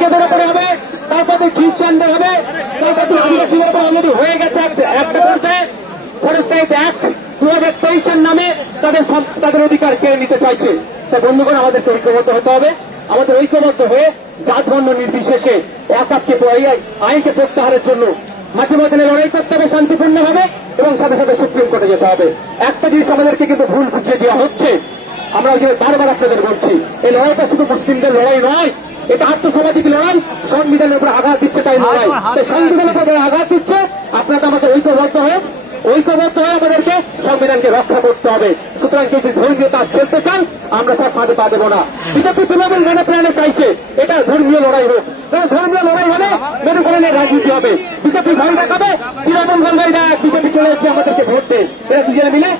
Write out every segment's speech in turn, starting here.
শিখেদের উপরে হবে, তারপরে খ্রিস্টানদের হবে, তারপরে আদিবাসীদের উপর অলরেডি হয়ে গেছে একটা পর্যায়ে ফরেস্ট রাইট অ্যাক্ট 2023 নামে তাদের অধিকার কেড়ে নিতে চাইছে। তা বন্ধুগণ, আমাদেরকে ঐক্যবদ্ধ হতে হবে। আমাদের ঐক্যবদ্ধ হয়ে জাত বর্ণ নির্বিশেষে একাত্মকে আইনকে প্রত্যাহারের জন্য মাঝে ময়দানে লড়াই করতে হবে শান্তিপূর্ণভাবে, এবং সাথে সাথে সুপ্রিম কোর্টে যেতে হবে। একটা জিনিস আমাদেরকে কিন্তু ভুল বুঝিয়ে দেওয়া হচ্ছে, আমরা ওই যে বারবার আপনাদের বলছি, এই লড়াইটা শুধু মুসলিমদের লড়াই নয়, এটা আত্মসামাজিক লড়াই। সংবিধানের উপরে আঘাত দিচ্ছে তাই লড়াই, সংবিধানের উপরে আঘাত দিচ্ছে। আপনারা আমাদের ঐক্যবদ্ধ হয়ে আমাদেরকে সংবিধানকে রক্ষা করতে হবে। সুতরাং যদি ধর্মীয় কাজ করতে চান, আমরা তার ফাঁদে পা দেবো না। বিজেপি তৃণমূল মনে প্রাণে চাইছে এটা ধর্মীয় লড়াই হোক, কারণ ধর্মীয় লড়াই হলে মেরুকরণের রাজনীতি হবে। বিজেপি ভয় দেখাবে, তৃণমূল গঙ্গাইরা বিজেপি চলে এসে আমাদেরকে ভোট দেয়, এরা দুজনে মিলে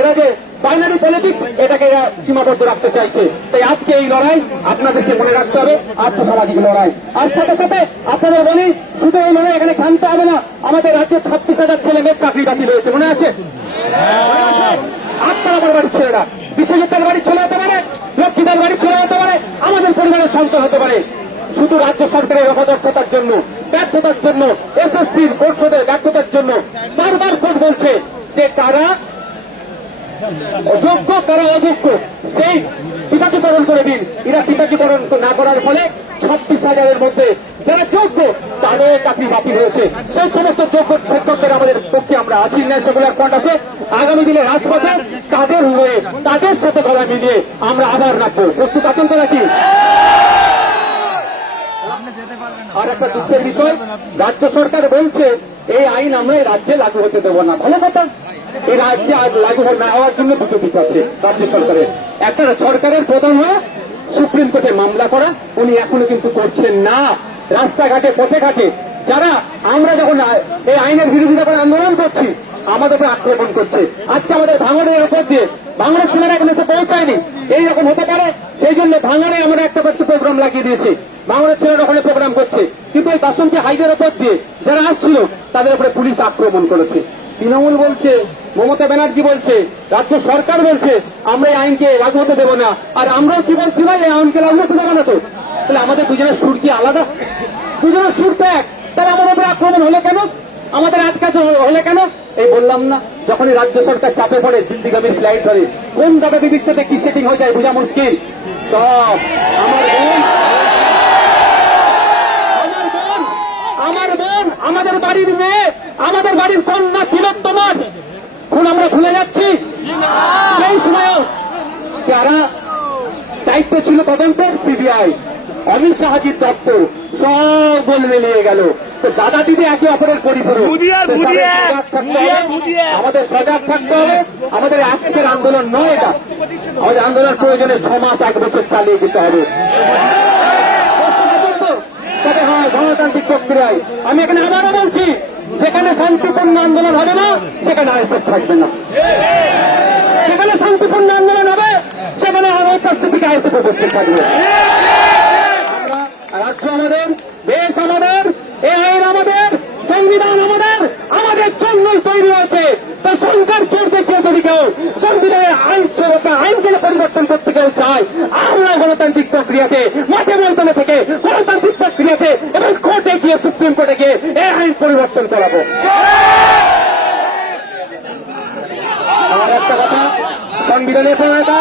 এরা যে বাইনারি পলিটিক্স, এটাকে সীমাবদ্ধ রাখতে চাইছে। তাই আজকে এই লড়াই আপনাদেরকে মনে রাখতে হবে, আর্থসামাজিক লড়াই। আর সাথে সাথে আপনাদের বলি, শুধু এই লড়াই এখানে থামতে হবে না। আমাদের রাজ্যে 36,000 ছেলে মেয়ের চাকরি বাতিল হয়েছে, মনে আছে? আপনার আমার বাড়ির ছেলেরা বিশ্বজিতের বাড়ির ছেলে হতে পারে, লক্ষ্মীদার বাড়ির ছেলে হতে পারে, আমাদের পরিবারের সন্তান হতে পারে। শুধু রাজ্য সরকারের অপদক্ষতার জন্য, ব্যর্থতার জন্য, এসএসসির পরিষদের ব্যর্থতার জন্য বারবার কোর্ট বলছে যে তারা অযোগ্য, কারা অযোগ্য, সেই পিতাকীকরণ করে দিন। এরা পিতাকীকরণ না করার ফলে 26,000-এর মধ্যে যারা যোগ্য তাদের চাকরি বাতিল হয়েছে। সেই সমস্ত যোগ্য শিক্ষকদের আমাদের পক্ষে আমরা আছি, না সেগুলোর পয়েন্ট আছে। আগামী দিনে রাজপথে তাদের হয়ে, তাদের সাথে গলা মিলিয়ে আমরা আবার রাখবো। প্রস্তুত আছেন তো নাকি? আর একটা দুঃখের বিষয়, রাজ্য সরকার বলছে এই আইন আমরা এই রাজ্যে লাগু হতে দেবো না। ভালো কথা, এই রাজ্যে আজ লাগু না হওয়ার জন্য দুটো দিক আছে রাজ্য সরকারের। একটা, সরকারের প্রধান হয়ে সুপ্রিম কোর্টে মামলা করা, উনি এখনো কিন্তু করছেন না। রাস্তাঘাটে পথে ঘাটে যারা আমরা যখন এই আইনের বিরোধিতা করে আন্দোলন করছি, আমাদের উপরে আক্রমণ করছে। আজকে আমাদের ভাঙড়ের উপর দিয়ে ভাঙড়ের সেনারা এখন এসে পৌঁছায়নি, এইরকম হতে পারে। সেই জন্য ভাঙড়ে আমরা একটা প্রোগ্রাম লাগিয়ে দিয়েছি, ভাঙড়ের ছেলেরা ওখানে প্রোগ্রাম করছে। কিন্তু এই বাসন্তী হাইওয়ের উপর দিয়ে যারা আসছিল তাদের উপরে পুলিশ আক্রমণ করেছে। তৃণমূল বলছে, মমতা ব্যানার্জি বলছে, রাজ্য সরকার বলছে আমরা এই আইনকে লাগু হতে দেবো না। আর আমরাও কি বলছি না, এই আইনকে লাগু হতে দেবো না। তো তাহলে আমাদের দুজনের সুর কি আলাদা? দুজনের সুর তো এক, তাহলে আমাদের উপরে আক্রমণ হলে কেন? আমাদের আটকাতে হলে কেন? এই বললাম না, যখনই রাজ্য সরকার চাপে পড়ে দিল্লিগামী ফ্লাইট ধরে, কোন দাদা দিদির সাথে কি সেটিং হয়ে যায় বোঝা মুশকিল। সব আমার বোন, আমাদের বাড়ির মেয়ে, আমাদের বাড়ির কন্যা তিলোত্তমার খুন আমরা ভুলে যাচ্ছি? সেই সময় যারা দায়িত্ব ছিল তদন্তের, সিবিআই, অমিত শাহজির দপ্তর, সব গোল মিলিয়ে গেল। তো দাদা দিদি একে অপরের পরিপূরক, আমাদের সজাগ থাকতে হবে। আমাদের আজকের আন্দোলন নয় এটা, আমাদের আন্দোলন প্রয়োজনে 6 মাস 1 বছর চালিয়ে যেতে হবে। তবে হ্যাঁ, গণতান্ত্রিক প্রক্রিয়ায় আমি এখানে আবারও বলছি, যেখানে শান্তিপূর্ণ আন্দোলন হবে না সেখানে আইএসএফ থাকবে না। যেখানে শান্তিপূর্ণ আন্দোলন হবে সেখানে আইএসএফ উপস্থিত থাকবে। রাজ্য আমাদের, দেশ আমাদের, এই আইন আমাদের, সংবিধান আমাদের, আমাদের জন্যই তৈরি হয়েছে। তো সংখ্যার জোর দেখিয়ে যদি কেউ সংবিধানের আইনকে পরিবর্তন করতে কেউ চায়, আমরা গণতান্ত্রিক প্রক্রিয়াতে, মাঠে ময়দানে থেকে গণতান্ত্রিক প্রক্রিয়াতে এবং কোর্টে গিয়ে, সুপ্রিম কোর্টে গিয়ে এই আইন পরিবর্তন করাবো। আর একটা কথা, সংবিধানের প্রণেতা,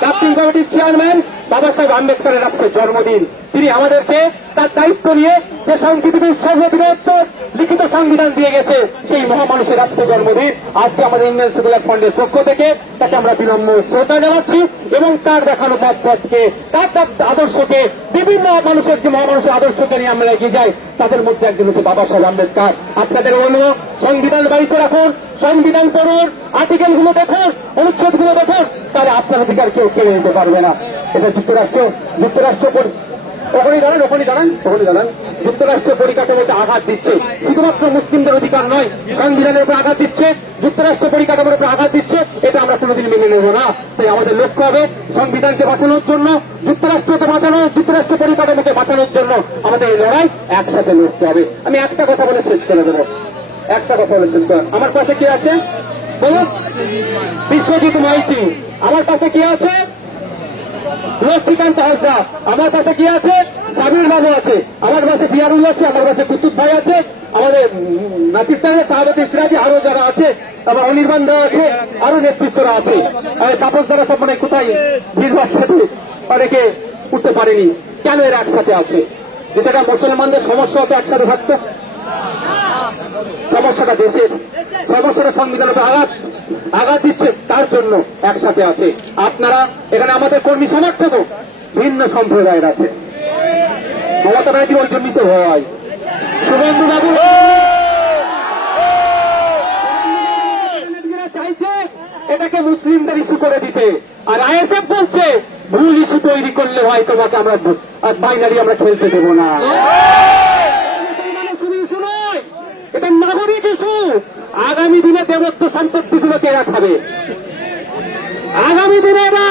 ড্রাফটিং কমিটির চেয়ারম্যান বাবা সাহেব আম্বেদকরের আজকে জন্মদিন। তিনি আমাদেরকে তার দায়িত্ব নিয়ে যে পৃথিবীর সর্ববৃহত্তর লিখিত সংবিধান দিয়ে গেছে, সেই মহামানুষের আজকে জন্মদিন। আজকে আমাদের ইন্ডিয়ান সেকুলার ফ্রন্টের পক্ষ থেকে তাকে আমরা বিনম্র শ্রদ্ধা জানাচ্ছি এবং তার দেখানো পথকে, তার আদর্শকে, বিভিন্ন মানুষের যে মহামানুষের আদর্শকে নিয়ে আমরা এগিয়ে যাই, তাদের মধ্যে একজন হচ্ছে বাবা সাহেব আম্বেদকর। আপনাদের বলবো, সংবিধান বাড়িতে রাখুন, সংবিধান পড়ুন, আর্টিকেলগুলো দেখুন, অনুচ্ছেদগুলো দেখুন, তাহলে আপনার অধিকার কেউ কেড়ে নিতে পারবে না। এটা যুক্তরাষ্ট্র যুক্তরাষ্ট্র পরিকাঠামোতে আঘাত দিচ্ছে। শুধুমাত্র মুসলিমদের অধিকার নয়, সংবিধানের উপর আঘাত দিচ্ছে, যুক্তরাষ্ট্র পরিকাঠামোর উপর আঘাত দিচ্ছে। এটা আমরা কোনোদিন মেনে নেব না। তাই আমাদের লক্ষ্য হবে সংবিধানকে বাঁচানোর জন্য, যুক্তরাষ্ট্রকে বাঁচানো, যুক্তরাষ্ট্র পরিকাঠামোকে বাঁচানোর জন্য আমাদের এই লড়াই একসাথে লড়তে হবে। আমি একটা কথা বলে শেষ করে দেবো, একটা কথা বলে শেষ করে। আমার পাশে কি আছে বলুন? বিশ্বজিৎ মাইতি। আমার পাশে কি আছে? লক্ষ্মীকান্ত হাজরা, আমার পাশে কি আছে? সাবির বাবু আছে, আমার পাশে বিয়ারুল আছে, আমার পাশে কুতুব ভাই আছে, আমাদের নাসির সাহেব, শাহাবতী সিরাজি, আরো যারা আছে, আবার অনির্বাণ দেওয়া আছে, আরো নেতৃত্বরা আছে। তাপস দ্বারা সব মানে কোথায় ভিড়বার সাথে অনেকে উঠতে পারেনি। কেন এরা একসাথে আছে? যেটা মুসলমানদের সমস্যা হতো একসাথে থাকতো, সমস্যাটা দেশের, সমস্যাটা সংবিধানের আঘাত দিচ্ছে, তার জন্য একসাথে আছে। আপনারা এখানে আমাদের কর্মী সমর্থক ভিন্ন সম্প্রদায়ের আছে। মমতা ব্যানার্জি ওই জন্যই তো হয়। শুভেন্দু বাবু চাইছে এটাকে মুসলিমদের ইস্যু করে দিতে, আর আইএসএফ বলছে ভুল ইস্যু তৈরি করলে হয় তোমাকে আমরা বাইনারি আমরা খেলতে দেবো না। ইস্যু নয়, এটা নাগরিক ইস্যু। আগামী দিনে দেবত্ব সম্পত্তিগুলোকে এরা খাবে। আগামী দিনে এরা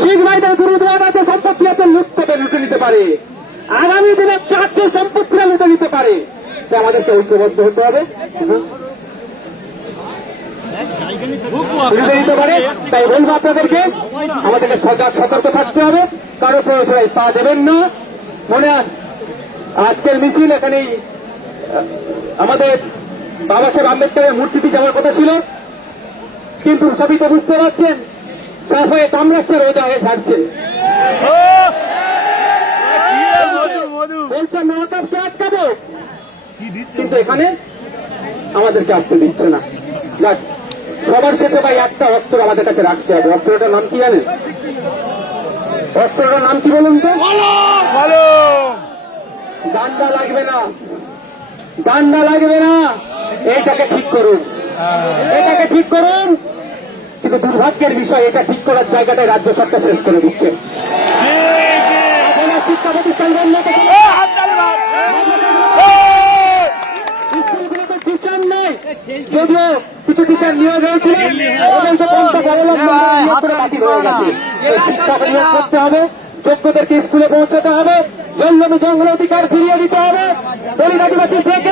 শিখ ভাইদের গুরুদুয়ার আছে, সম্পত্তি আছে, লুটে নিতে পারে। আগামী দিনে চার্চের সম্পত্তিরা লুটে নিতে পারে। তাই আমাদেরকে ঐক্যবদ্ধ হতে হবে, নিতে পারে। তাই বলবো আপনাদেরকে, আমাদেরকে সজাগ সতর্ক থাকতে হবে, কারো প্রয়োজনে পা দেবেন না। মনে আজকের মিছিল এখানেই আমাদের বাবা সাহেব আম্বেদকরের মূর্তিটি যাওয়ার কথা ছিল, কিন্তু সবই তো বুঝতে পারছেন সাফ হয়ে কামড়াচ্ছে, রোজা হয়ে ছাড়ছে। বলছেন মহাতাবকে আটকাবো, কিন্তু এখানে আমাদেরকে আসতে দিচ্ছে না। যাক, সবার শেষে ভাই একটা অস্ত্র আমাদের কাছে রাখতে হবে। অস্ত্রটার নাম কি জানেন? অস্ত্রটার নাম কি বলুন তো? ডান্ডা লাগবে না, ডান্ডা লাগবে না। এইটাকে ঠিক করুন, এটাকে ঠিক করুন। কিন্তু দুর্ভাগ্যের বিষয়, এটা ঠিক করার জায়গাটায় রাজ্য সরকার শেষ করে দিচ্ছে। শিক্ষা প্রতিষ্ঠান বন্ধ করে, স্কুলগুলোতে টিচার নেই, যদিও কিছু টিচার নিয়োগ হয়েছিল, শিক্ষা নিয়োগ করতে হবে, যোগ্যদেরকে স্কুলে পৌঁছাতে হবে, জঙ্গল জঙ্গল অধিকার ফিরিয়ে দিতে হবে। দলিত আদিবাসী থেকে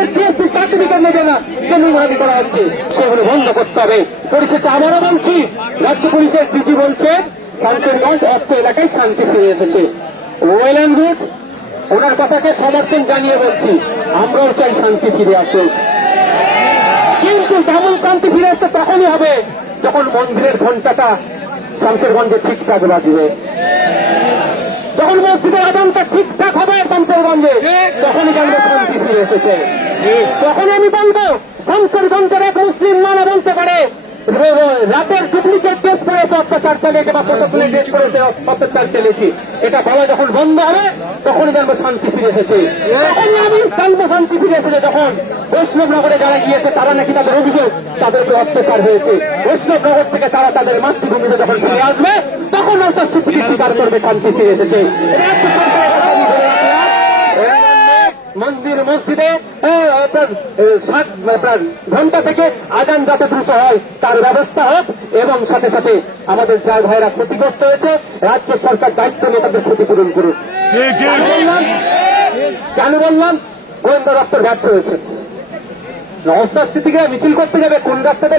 সার্টিফিকেট নেবে না, জমি করা হচ্ছে, সেগুলো বন্ধ করতে হবে। পরিশেষে আবারও বলছি, রাজ্য পুলিশের ডিজি বলছে শামশেরগঞ্জ অস্ত্র এলাকায় শান্তি ফিরে এসেছে। ওয়েল অ্যান্ড গুড, ওনার কথাকে সমর্থন জানিয়ে বলছি, আমরাও চাই শান্তি ফিরে আসুক। কিন্তু তেমন শান্তি ফিরে আসছে তখনই হবে যখন মন্দিরের ঘণ্টাটা শামশেরগঞ্জে ঠিকঠাক বাজবে, যখন মসজিদের আজানটা ঠিকঠাক হবে শামশেরগঞ্জে, তখনই জানবে শান্তি ফিরে এসেছে। তখনই আমি বলবো শামশেরগঞ্জের এক মুসলিম মানা বলতে পারে রাতের ডুপ্লিকেট কেস করেছে, অত্যাচার চালিয়েছে, বা প্রশাসনের কেস করেছে, অত্যাচার চালিয়েছি, এটা বলা যখন বন্ধ হবে তখনই জানবো শান্তি ফিরে এসেছে। তখনই আমি জানবো শান্তি ফিরে এসেছে যখন বৈষ্ণবনগরে যারা গিয়েছে তারা নাকি তাদের অভিযোগ তাদেরকে অত্যাচার হয়েছে, বৈষ্ণবনগর থেকে তারা তাদের মাতৃভূমিতে যখন ফিরে আসবে তখন অর্থাৎ স্বীকৃতি স্বীকার করবে শান্তি ফিরে এসেছে। মন্দির মসজিদে ঘন্টা থেকে আজান যাতে দ্রুত হয় তার ব্যবস্থা হোক, এবং সাথে সাথে আমাদের যার ভাইরা ক্ষতিগ্রস্ত হয়েছে রাজ্য সরকার দায়িত্ব নিয়ে তাদের ক্ষতিপূরণ করুন। কেন বললাম? গোয়েন্দা দপ্তর ব্যর্থ হয়েছে। নওশাদ সিদ্দিকীরা মিছিল করতে যাবে কোন রাস্তাতে